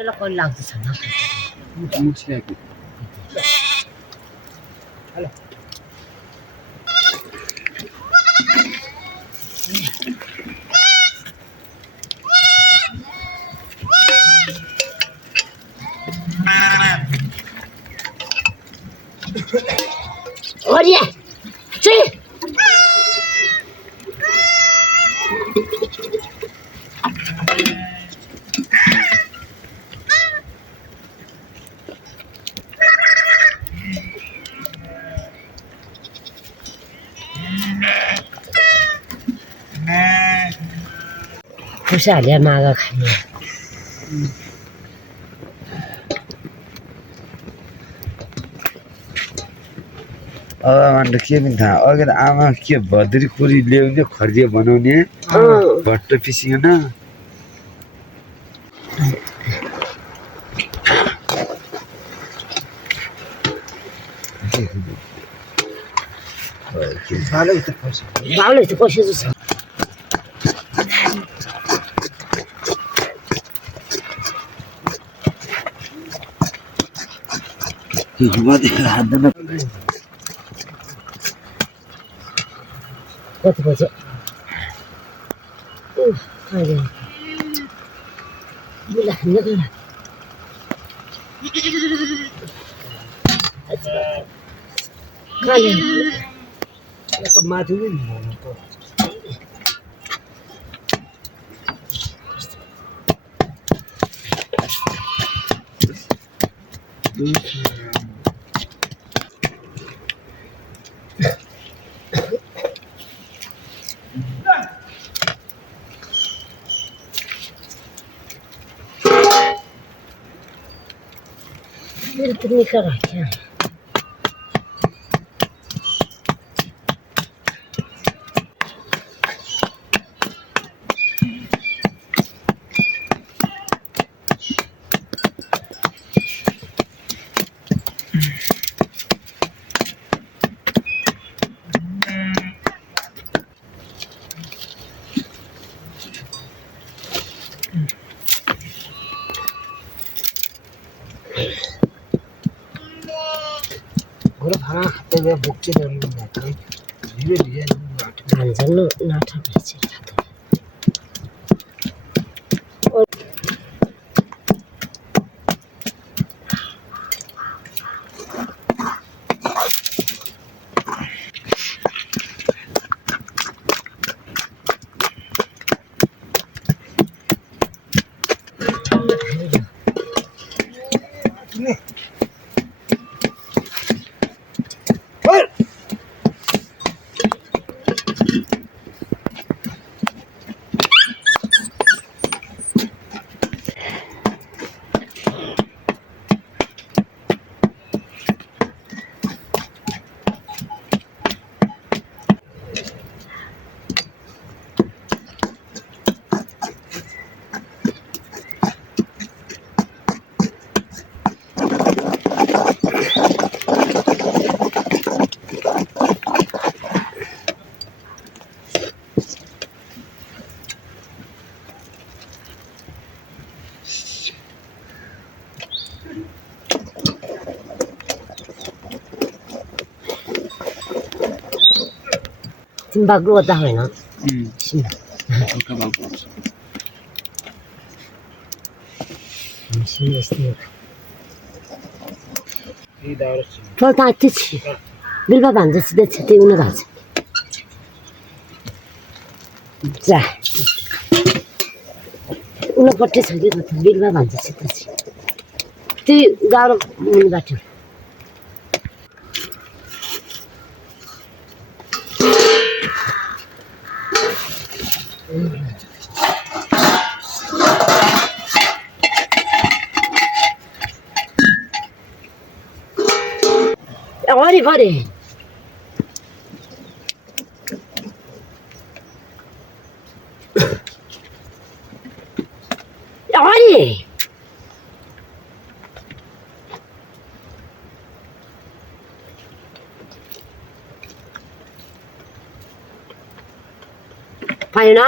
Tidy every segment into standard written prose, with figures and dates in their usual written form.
Kailan ko lang sa sana. Hala. Oye, sí. खुसीहरूले माग खाने अन्त के पनि थाहा अगर आमा के भद्री कुरी ल्याउने खर्जे बनाउने भट्ट पिसिकन बाउले त पैसा छ कति बज्यो खाँदै बुला खान्न खाने माथि Ini keraknya. Guru khana khate हुए भूख से डर नहीं जाता है धीरे धीरे गांजन नाटा बेचे खाते और Timbagro ada है ना Sini. Sini istiyor. Çok ateş. Bilba bence size çete onu gaz. Za. Onu पट्टे छ के त बिलबा भन्छ सित छ त्यो गाह्रो मुनिबाट Corry, Corry. Corry. पाएन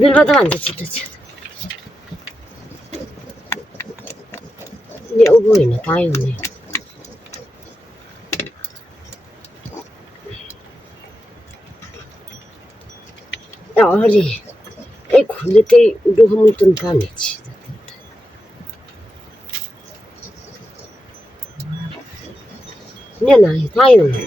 बिलबा त भन्छ छिटो छिटो नि उभो होइन ताई हुने Corry. Ei खुले त्यही डुखो मुटुन पाउने छि नि न ताई हुने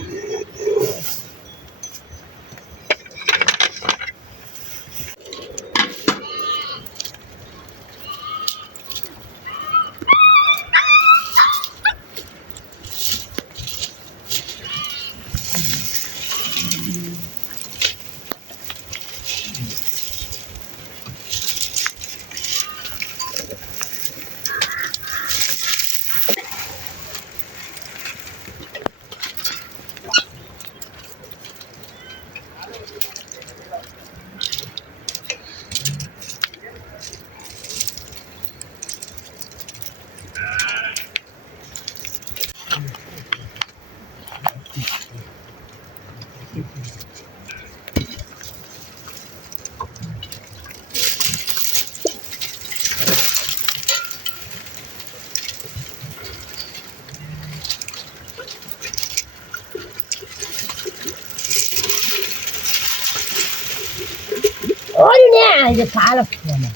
Corry ne idzie pala płynę.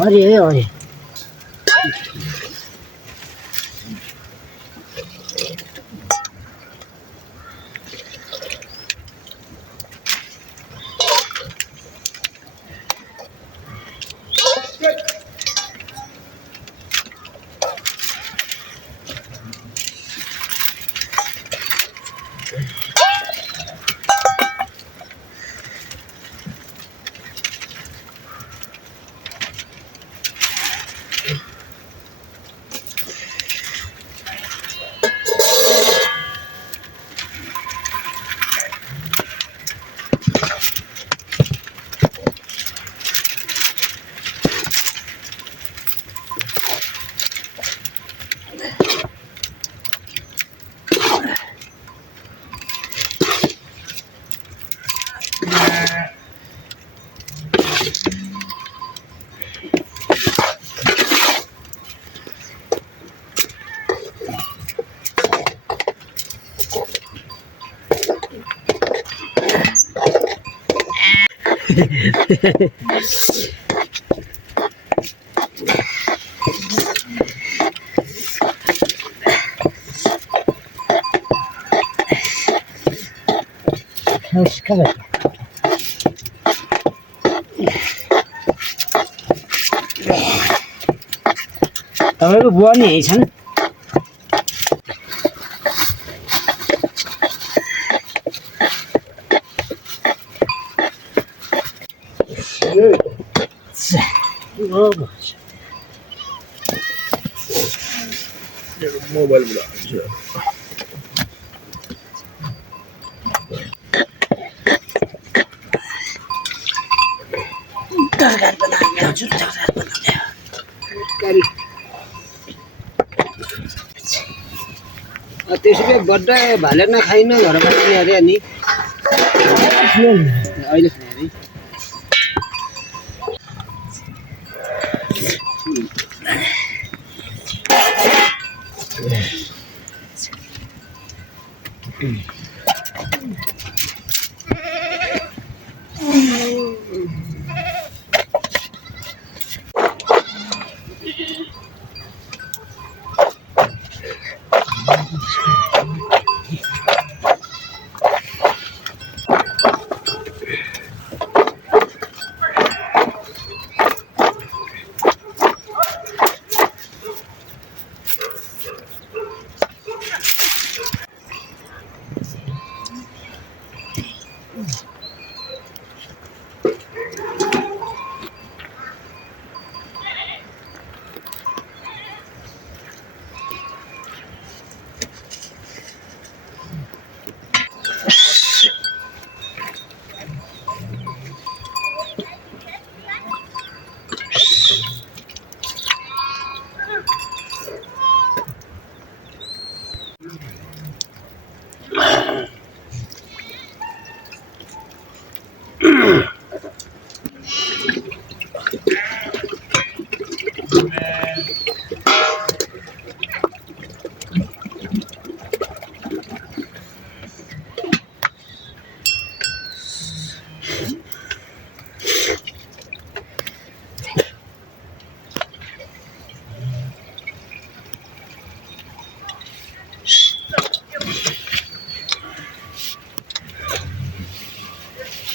अरे अरे Come on. तपाईँको बुवा नि यही छन् मोबाइल तरकारी बनाउने हजुर तरकारी बनाउने तरकारी त्यसैले बड्डा भाले नखाइन घरमा खाने अरे अनि अहिले खाने अरे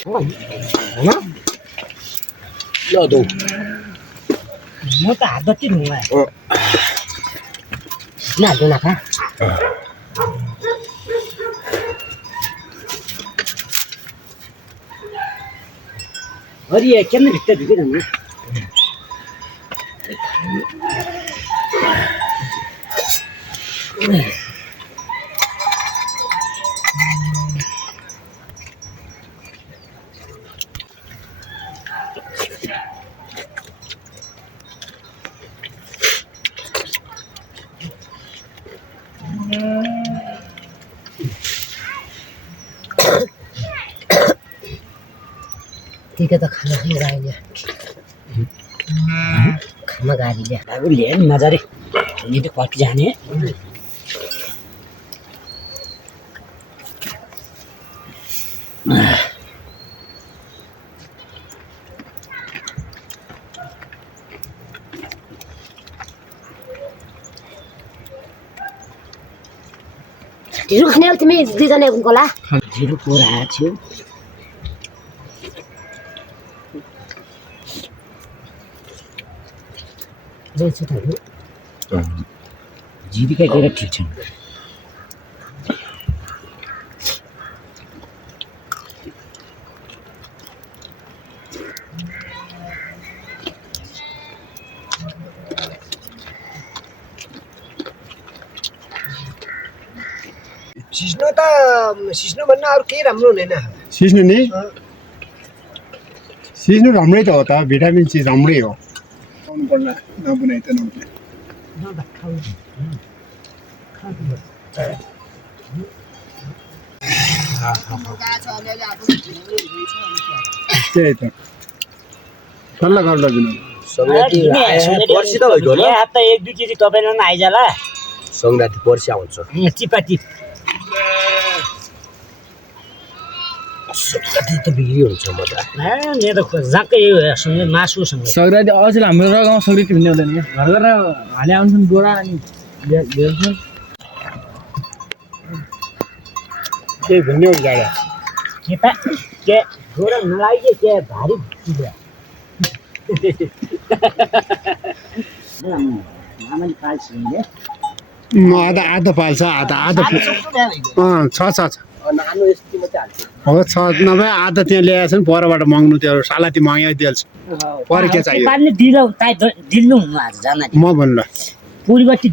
होइन ल दौ म त हात जति ढुङ्गा नहाल्छु नाफा अरे केन भित्र ढुकिरहनु ठीक है तो खाना खाना गाई लिया खाना गाई लिया अब ले मजाले ये तो पक जाने ढिरो खाने तिमी दुईजना कोला ढिरो पुरा थियो जीविका केरा ठिक छ सिस्नो भन्दा अरू केही राम्रो हुँदैन सिस्नु नि सिस्नु राम्रै त हो त भिटामिन सी राम्रै हो पर्ला नबनाइ त नबनाइ त्यही त सल्लाह गर्दा जुन पर्सि त भइगयो ल हप्ता 1-2 केजी तपाईलाई पनि आइजाला संक्रान्ति पर्सि आउँछ चिपाटी संक्रान्ति त बिग्री हुन्छ म त मेरो त जाकै सँग मासुसँग संक्रान्ति अझै हाम्रो गाउँमा संक्रान्ति भन्ने हुँदैन क्या घर घर हाले आउँछन् बोरा अनि ल्याउँछन् केही भन्ने हो जाडा के घोडा नलागे के भारी चिया मामाले पाल्छिने आधा आधा पाल्छ आधा छ नानो यस्तो मात्रै हाल्छ हो छ नभए आधा त्यहाँ ल्याएछ नि परबाट माग्नु त्यो सालाती मागिदिहाल्छ पर के चाहियो पाल्ने दिलो ताइ दिल्नु हुनु आज जान म भन्नु पुरीबटी